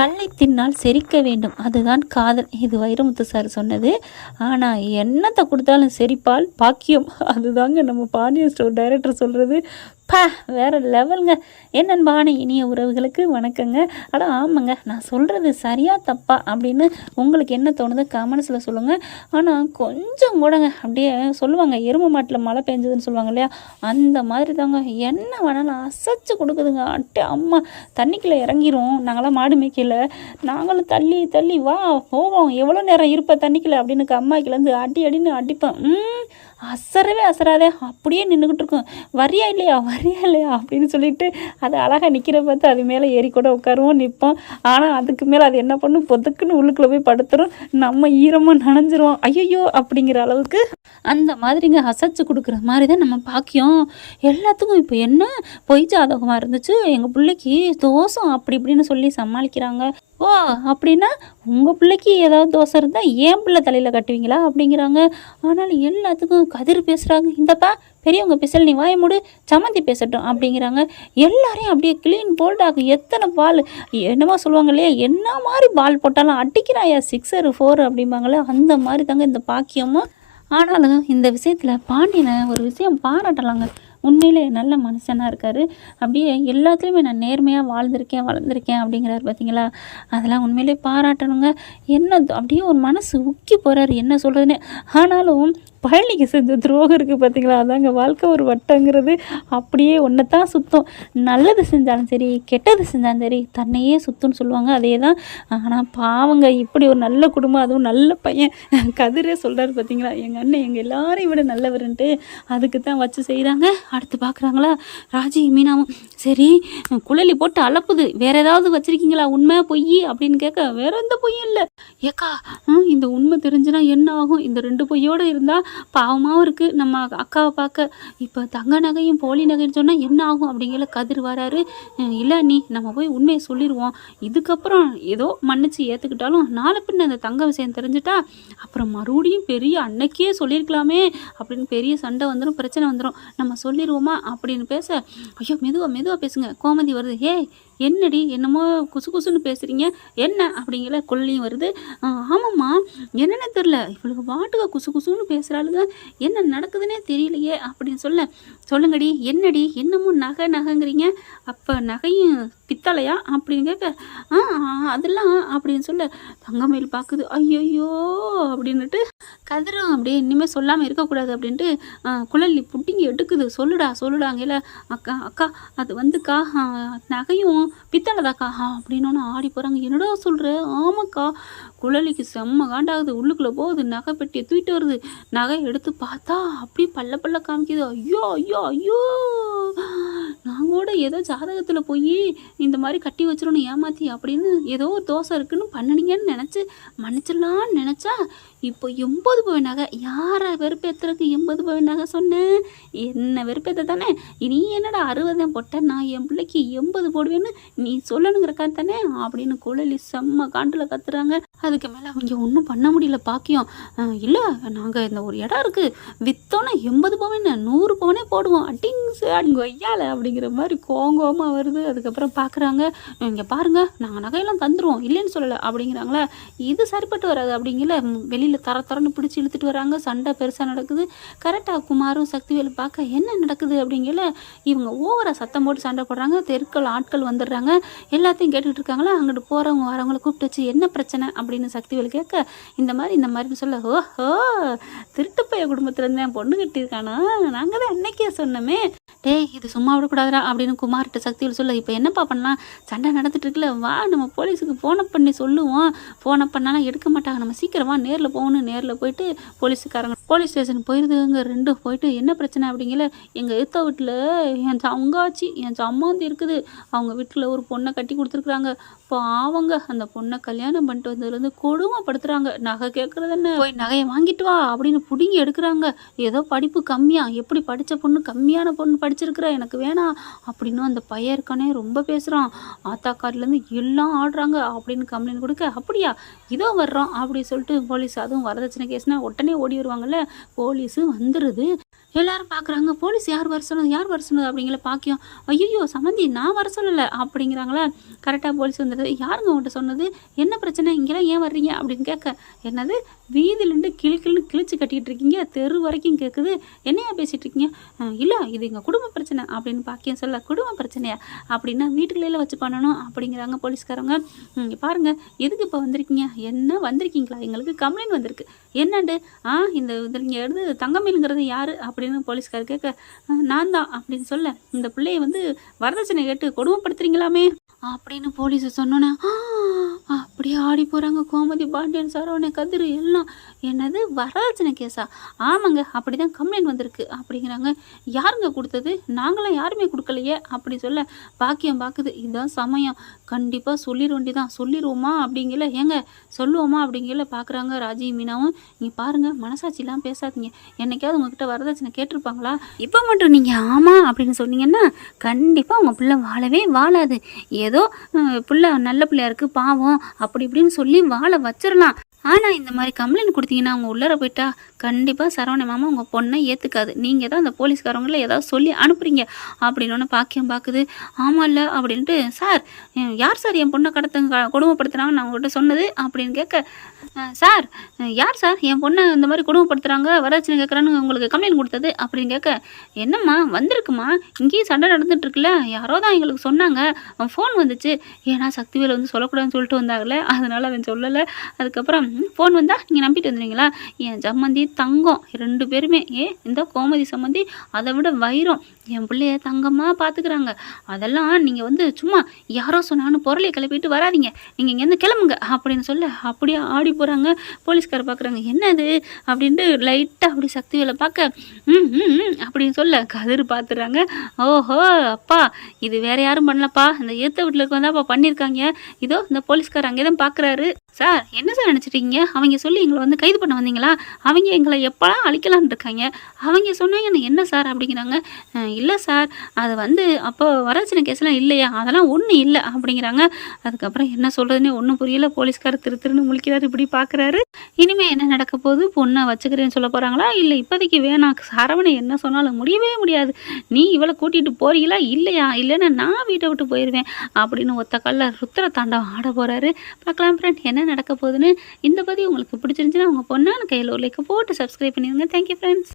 கல்லை தின்னால் செரிக்க வேண்டும், அதுதான் காதல். இது வைரமுத்து சார் சொன்னது. ஆனால் என்னத்தை கொடுத்தாலும் செரிப்பால் பாக்கியம், அதுதாங்க நம்ம பாண்டியன் ஸ்டோர் டைரக்டர் சொல்கிறது. பா, வேறு லெவலுங்க. என்னன் பானை இனிய உறவுகளுக்கு வணக்கங்க. ஆனால் ஆமாங்க, நான் சொல்கிறது சரியா தப்பா அப்படின்னு உங்களுக்கு என்ன தோணுது கமெண்ட்ஸில் சொல்லுங்கள். ஆனால் கொஞ்சம் கூடங்க அப்படியே சொல்லுவாங்க, எருமை மாட்டில் மழை பெஞ்சதுன்னு சொல்லுவாங்க இல்லையா, அந்த மாதிரி தாங்க. என்ன வேணாலும் அசைச்சு கொடுக்குதுங்க. அட்டே அம்மா, தண்ணிக்குள்ளே இறங்கிரும். நாங்களாம் மாடு மேய்க்கல, நாங்களும் தள்ளி தள்ளி வா போவோம், எவ்வளோ நேரம் இருப்ப தண்ணிக்குள்ளே அப்படின்னு அம்மாக்கிலேருந்து அடி அடின்னு அடிப்பேன். அசரவே அசராதே அப்படியே நின்றுக்கிட்டு இருக்கும். வரியா இல்லையா வரியா இல்லையா அப்படின்னு சொல்லிட்டு அது அழகாக நிற்கிற பார்த்து அது மேலே ஏறி கூட உட்காருவோம், நிற்போம். ஆனால் அதுக்கு மேலே அது என்ன பண்ணும், பொதுக்குன்னு உள்ளுக்குள்ளே போய் படுத்துரும். நம்ம ஈரமாக நனைஞ்சிருவோம். ஐயோ அப்படிங்கிற அளவுக்கு அந்த மாதிரிங்க அசைச்சு கொடுக்குற மாதிரி தான் நம்ம பாக்கியம். எல்லாத்துக்கும் இப்போ என்ன பொய் ஜாதகமாக இருந்துச்சு, எங்கள் பிள்ளைக்கு தோசம் அப்படி இப்படின்னு சொல்லி சமாளிக்கிறாங்க. ஓ அப்படின்னா உங்கள் பிள்ளைக்கு ஏதாவது தோசை இருந்தால் ஏன் பிள்ளை தலையில் கட்டுவீங்களா அப்படிங்கிறாங்க. ஆனாலும் எல்லாத்துக்கும் கதிர் பேசுகிறாங்க. இந்தப்பா பெரியவங்க பேசல, நீ வாய மூடு, சம்மந்தி பேசட்டும் அப்படிங்கிறாங்க. எல்லாரையும் அப்படியே க்ளீன் போல்டாகும். எத்தனை பால் என்னமோ சொல்லுவாங்க இல்லையா, என்ன மாதிரி பால் போட்டாலும் அடிக்கிறாயா 6 4 அப்படிம்பாங்களே, அந்த மாதிரி தாங்க இந்த பாக்கியமும். ஆனாலும் இந்த விஷயத்தில் பாண்டியனை ஒரு விஷயம் பாராட்டலாங்க. உண்மையிலே நல்ல மனுஷனாக இருக்கார். அப்படியே எல்லாத்துலேயுமே நான் நேர்மையாக வாழ்ந்திருக்கேன் வளர்ந்துருக்கேன் அப்படிங்கிறாரு பார்த்தீங்களா, அதெல்லாம் உண்மையிலே பாராட்டணுங்க. என்ன அப்படியே ஒரு மனசு உக்கி போகிறாரு, என்ன சொல்கிறதுனே. ஆனாலும் பழனிக்கு செஞ்ச துரோகம் இருக்குது பார்த்தீங்களா, அதாங்க வாழ்க்கை ஒரு வட்டங்கிறது. அப்படியே ஒன்றை தான் சுத்தம். நல்லது செஞ்சாலும் சரி கெட்டது செஞ்சாலும் சரி தன்னையே சுத்தம்னு சொல்லுவாங்க, அதே தான். ஆனால் பாவங்க, இப்படி ஒரு நல்ல குடும்பம், அதுவும் நல்ல பையன் கதிரே சொல்கிறாரு பார்த்தீங்களா, எங்கள் அண்ணன் எங்கள் எல்லாரையும் விட நல்லவருன்ட்டு. அதுக்கு தான் வச்சு செய்கிறாங்க. அடுத்து பார்க்குறாங்களா ராஜி மீனாவும், சரி குழலி போட்டு அளப்புது, வேற ஏதாவது வச்சுருக்கீங்களா உண்மை பொய் அப்படின்னு கேட்க, வேற எந்த பொய்யும் இல்லை ஏக்கா. இந்த உண்மை தெரிஞ்சுனா என்ன ஆகும், இந்த 2 பொய்யோடு இருந்தால் பாவமாகவும் இருக்குது நம்ம அக்காவை பார்க்க. இப்போ தங்க நகையும் போலி நகைன்னு சொன்னால் என்ன ஆகும் அப்படிங்கிற கதிர் வராரு. இல்லை நீ நம்ம போய் உண்மையை சொல்லிடுவோம், இதுக்கப்புறம் ஏதோ மன்னிச்சு ஏற்றுக்கிட்டாலும் நாளை பின்ன அந்த தங்க விஷயம் தெரிஞ்சுட்டா அப்புறம் மறுபடியும் பெரிய அன்னைக்கே சொல்லியிருக்கலாமே அப்படின்னு பெரிய சண்டை வந்துடும், பிரச்சனை வந்துடும், நம்ம சொல்லிடுவோமா அப்படின்னு பேச, ஐயோ மெதுவாக பேசுங்க கோமதி வருது. ஏய் என்னடி என்னமோ குசு குசுன்னு பேசுகிறீங்க என்ன அப்படிங்கிற கொள்ளையும் வருது. ஆமாம்மா என்னென்ன தெரில, இவளுக்கு பாட்டுக்க குசு குசுன்னு பேசுகிறாளுங்க, என்ன நடக்குதுன்னே தெரியலையே அப்படின்னு சொல்லுங்கடி என்னடி என்னமோ நகைங்கிறீங்க, அப்போ நகையும் பித்தளையா அப்படின்னு கேட்க, அதெல்லாம் அப்படின்னு தங்கமயில் பார்க்குது. ஐயோ அப்படின்னுட்டு கதிரும் அப்படியே இனிமேல் சொல்லாமல் இருக்கக்கூடாது அப்படின்ட்டு குழலி புட்டிங்கி எடுக்குது. சொல்லுடாங்கல்ல அக்கா அது வந்துக்கா நகையும் பித்தளைதாக்கா அப்படின்னு ஆடி போகிறாங்க. என்னடா சொல்கிற, ஆமாக்கா. குழலிக்கு செம்ம காண்டாகுது, உள்ளுக்குள்ளே போகுது, நகை பெட்டியை தூக்கிட்டு வருது. நகை எடுத்து பார்த்தா அப்படியே பல்ல காமிக்குது. ஐயோ நான் கூட ஏதோ ஜாதகத்தில் போய் இந்த மாதிரி கட்டி வச்சிடணும் ஏமாத்தி அப்படின்னு ஏதோ ஒரு தோசை இருக்குன்னு பண்ணினீங்கன்னு நினச்சி மன்னிச்சிடலான்னு நினச்சா இப்போ 80 பவுன் நகை. யாரை வெறுப்பேற்றுறதுக்கு 80 பவுன் நகை சொன்னேன், என்ன வெறுப்பேற்ற தானே. நீ என்னடா 60 போட்டேன், நான் என் பிள்ளைக்கு 80 போடுவேன்னு நீ சொல்லணுங்கிறக்கா தானே அப்படின்னு குழலி செம்ம காண்டில் கத்துறாங்க. அதுக்கு மேலே அவங்க ஒன்றும் பண்ண முடியல பாக்கியம். இல்லை நாங்கள் இந்த ஒரு இடம் இருக்குது, விற்றோன்னே 80 பவுன் 100 பவுனே போடுவோம் அட்டிங்ஸு அடிங்க ஐயால அப்படிங்கிற மாதிரி கோங்கோமாக வருது. அதுக்கப்புறம் பார்க்குறாங்க, இங்கே பாருங்கள் நாங்கள் நகையெல்லாம் தந்துடுவோம் இல்லைன்னு சொல்லலை அப்படிங்கிறாங்களே. இது சரிப்பட்டு வராது அப்படிங்கிற வெளியில் தரன்னு பிடிச்சி இழுத்துட்டு வராங்க. சண்டை பெருசாக நடக்குது. கரெக்டாக குமாரும் சக்திவேல் பார்க்க என்ன நடக்குது அப்படிங்கிற இவங்க ஓவராக சத்தம் போட்டு சண்டை போடுறாங்க. தெருக்கள் ஆட்கள் வந்துடுறாங்க, எல்லாத்தையும் கேட்டுக்கிட்டு இருக்காங்களா. அங்கிட்டு போகிறவங்க வரவங்களை கூப்பிட்டு வச்சு என்ன பிரச்சனை அப்படின்னு சக்திவேல் கேட்க, இந்த மாதிரின்னு சொல்ல, ஓஹோ திருட்டுப்பைய குடும்பத்தில் இருந்தேன் பொண்ணு கட்டியிருக்கானா, நாங்கள் தான் அன்னைக்கே சொன்னோமே, டேய் இது சும்மா விடக்கூடாதுரா அப்படின்னு குமார்கிட்ட சக்திவேல் சொல்ல, இப்போ என்னப்பா பண்ணலாம், சண்டை நடந்துட்டு இருக்குல்ல, வா நம்ம போலீஸுக்கு ஃபோனை பண்ணி சொல்லுவோம். ஃபோனை பண்ணாலும் எடுக்க மாட்டாங்க, நம்ம சீக்கிரமா நேரில் போகணும். நேரில் போயிட்டு போலீஸுக்காரங்க போலீஸ் ஸ்டேஷன் போயிருதுங்க. 2 போயிட்டு என்ன பிரச்சனை அப்படிங்கிற, எங்கள் எழுத்த வீட்டில் என் தங்காச்சி என் சம்மாந்தி இருக்குது, அவங்க வீட்டில் ஒரு பொண்ணை கட்டி கொடுத்துருக்குறாங்க. பாவங்க அந்த பொண்ணை கல்யாணம் பண்ணிட்டு வந்ததுலேருந்து கொடுமைப்படுத்துகிறாங்க. நகை கேட்குறது என்ன, போய் நகையை வாங்கிட்டு வா அப்படின்னு பிடுங்கி எடுக்கிறாங்க. ஏதோ படிப்பு கம்மியாக, எப்படி படித்த பொண்ணு கம்மியான பொண்ணு படிச்சிருக்கிற, எனக்கு வேணாம் அப்படின்னு அந்த பையன் இருக்கானே ரொம்ப பேசுகிறான். ஆத்தாக்காரிலேருந்து எல்லாம் ஆடுறாங்க அப்படின்னு கம்ப்ளைண்ட் கொடுக்க, அப்படியா இதோ வர்றோம் அப்படி சொல்லிட்டு போலீஸ், அதுவும் வரதட்சணை கேஸ்னால் உடனே ஓடி வருவாங்கல்ல, போலீஸு வந்துடுது. எல்லாரும் பார்க்குறாங்க. போலீஸ் யார் வர சொன்னது, யார் வர சொன்னது அப்படிங்கிற பாக்கியம். ஐயையோ! சம்மந்தி நான் வர சொல்லல அப்படிங்கிறாங்களா. கரெக்ட்டா போலீஸ் வந்துடுது. யாருங்க உன்ட்ட சொன்னது? என்ன பிரச்சனை? இங்கெல்லாம் ஏன் வர்றீங்க? அப்படின்னு கேட்க, என்னது வீதியிலேருந்து கிளு கிழிச்சு கட்டிக்கிட்டு இருக்கீங்க. தெரு வரைக்கும் கேட்குது. என்னையா பேசிட்டு இருக்கீங்க? இல்ல இது எங்க குடும்ப பிரச்சனை அப்படின்னு பாக்கியம் சொல்ல, குடும்ப பிரச்சனையா? அப்படின்னா வீட்டுக்குள்ளேயே வச்சு பண்ணணும் அப்படிங்கிறாங்க போலீஸ்காரங்க. பாருங்க எதுக்கு இப்போ வந்திருக்கீங்க? என்ன வந்திருக்கீங்களா? எங்களுக்கு கம்ப்ளைண்ட் வந்திருக்கு. என்னண்டு? இந்த இதில் இங்கே எடுத்து தங்கமயிலுங்கிறது யாரு? அப்படின்னு போலீஸ்காரர் கேட்க, நான் தான் அப்படின்னு சொல்ல, இந்த பிள்ளைய வந்து வரதட்சணை கேட்டு கொடுமைப்படுத்துறீங்களாமே அப்படின்னு போலீஸ் சொன்னோன்னே அப்படியே ஆடி போகிறாங்க. கோமதி, பாண்டியன், சரவணன், கதிர் எல்லாம். என்னது வரதட்சணை கேஸா? ஆமாங்க அப்படி தான் கம்ப்ளைண்ட் வந்திருக்கு அப்படிங்கிறாங்க. யாருங்க கொடுத்தது? நாங்களாம் யாருமே கொடுக்கலையே அப்படி சொல்ல, பாக்கியம் பார்க்குது. இதுதான் சமயம், கண்டிப்பாக சொல்லிட வேண்டிதான். சொல்லிடுவோமா அப்படிங்கல, ஏங்க சொல்லுவோமா அப்படிங்கல பார்க்குறாங்க ராஜி மீனாவும். நீங்கள் பாருங்கள் மனசாட்சிலாம் பேசாதீங்க. என்னைக்காவது உங்ககிட்ட வரதட்சணை கேட்டிருப்பாங்களா? இப்போ மட்டும் நீங்கள் ஆமாம் அப்படின்னு சொன்னீங்கன்னா கண்டிப்பாக உங்கள் பிள்ளை வாழவே வாழாது. ஏதோ பிள்ளை நல்ல பிள்ளையா இருக்குது பாவம் அப்படி இப்படின்னு சொல்லி வாழ வச்சிடலாம். ஆனால் இந்த மாதிரி கம்ப்ளைண்ட் கொடுத்தீங்கன்னா அவங்க உள்ளர போயிட்டா கண்டிப்பாக சரவண மாமா உங்கள் பொண்ணை ஏற்றுக்காது. நீங்கள் தான் அந்த போலீஸ்காரங்கள ஏதாவது சொல்லி அனுப்புறீங்க அப்படின்னு ஒன்று பாக்கியம் பார்க்குது. ஆமாம் இல்லை அப்படின்ட்டு, சார் யார் சார் என் பொண்ணை கொடுமைப்படுத்துகிறாங்க நான் உங்கள்கிட்ட சொன்னது அப்படின்னு கேட்க, சார் யார் சார் என் பொண்ணை இந்த மாதிரி கொடுமைப்படுத்துகிறாங்க வரதட்சணை கேட்குறான்னு உங்களுக்கு கம்ப்ளைண்ட் கொடுத்தது அப்படின்னு கேட்க, என்னம்மா வந்திருக்குமா இங்கேயும் சண்டை நடந்துட்டுருக்குல்ல, யாரோ தான் எங்களுக்கு சொன்னாங்க, ஃபோன் வந்துச்சு. ஏன்னா சக்திவேல் வந்து சொல்லக்கூடாதுன்னு சொல்லிட்டு வந்தாங்கல்ல, அதனால் அவன் சொல்லலை. அதுக்கப்புறம் ஃபோன் வந்தால் நீங்கள் நம்பிட்டு வந்துடுவீங்களா? என் சம்மந்தி தங்கம் 2 பேருமே, இந்த கோமதி சம்மந்தி அதை விட வைரம், என் பிள்ளைய தங்கமாக பார்த்துக்கிறாங்க. அதெல்லாம் நீங்கள் வந்து சும்மா யாரோ சொன்னான்னு பொருளை கிளப்பிட்டு வராதிங்க, நீங்கள் இங்கேருந்து கிளம்புங்க அப்படின்னு சொல்ல, அப்படியே ஆடி போகிறாங்க. போலீஸ்கார பார்க்குறாங்க, என்னது அப்படின்ட்டு லைட்டாக அப்படி சக்திவேலை பார்க்க, அப்படின்னு சொல்ல கதிர் பார்த்துறாங்க. ஓஹோ அப்பா இது வேற யாரும் பண்ணலப்பா, இந்த ஏற்ற வீட்டில் இருக்க வந்தாப்பா பண்ணியிருக்காங்க. இதோ இந்த போலீஸ்கார் அங்கே தான் பார்க்குறாரு. சார் என்ன சார் நினச்சிட்டீங்க? அவங்க சொல்லி எங்களை வந்து கைது பண்ண வந்தீங்களா? அவங்க எங்களை எப்போலாம் அழிக்கலான்னு இருக்காங்க. அவங்க சொன்னாங்க என்ன சார் அப்படிங்கிறாங்க. இல்லை சார் அது வந்து அப்போ வரதட்சணை கேஸ்லாம் இல்லையா, அதெல்லாம் ஒன்றும் இல்லை அப்படிங்கிறாங்க. அதுக்கப்புறம் என்ன சொல்கிறதுனே ஒன்றும் புரியல. போலீஸ்காரர் திருன்னு முழிக்கிறாரு, இப்படி பார்க்குறாரு. இனிமேல் என்ன நடக்க போகுது? பொண்ணை வச்சுக்கிறேன்னு சொல்ல போகிறாங்களா, இல்லை இப்போதைக்கு வேணாம் சரவணை என்ன சொன்னாலும் முடியவே முடியாது, நீ இவளை கூட்டிகிட்டு போறீங்களா இல்லையா, இல்லைன்னா நான் வீட்டை விட்டு போயிடுவேன் அப்படின்னு ஒத்த கல்ல ருத்திர தாண்டவம் ஆட போகிறாரு. பார்க்கலாம் ஃப்ரெண்ட் என்ன நடக்க போகுதுன்னு. இந்த பதிவு உங்களுக்கு பிடிச்சிருந்துச்சுன்னா உங்கள் பொண்ணான கையில் ஒரு லைக்கை போட்டு சப்ஸ்கிரைப் பண்ணிடுங்க. Thank you friends.